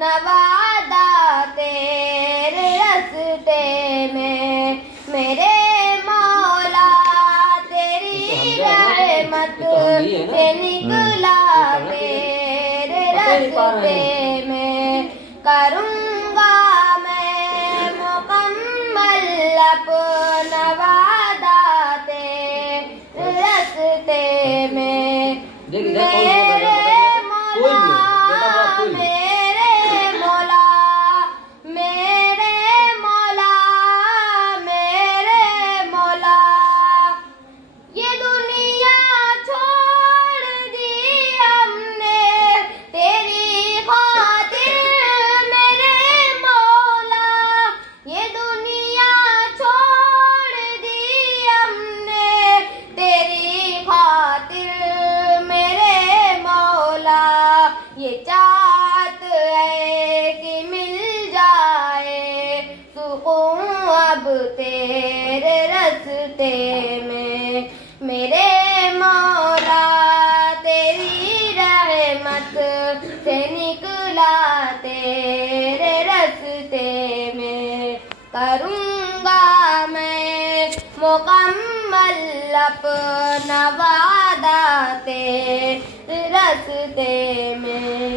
नवादा तेरे रस्ते में। मेरे मौला तेरी रहमत से निकला तेरे रस्ते में। करूँगा मैं मुकम्मल अपना वादा तेरे रस्ते में। मेरे मौला मेरे मौला मेरे मौला मेरे मौला, ये दुनिया छोड़ दी हमने तेरी खातिर मेरे मौला। ये दुनिया छोड़ दी हमने तेरी खातिर मेरे मौला। ये चाहत है कि मिल जाए सुकून अब तेरे रस्ते में। मेरे मौला तेरी रहमत से निकला तेरे रस्ते में। करूँगा मैं मुकम्मल अपना वादा तेरे रस्ते में।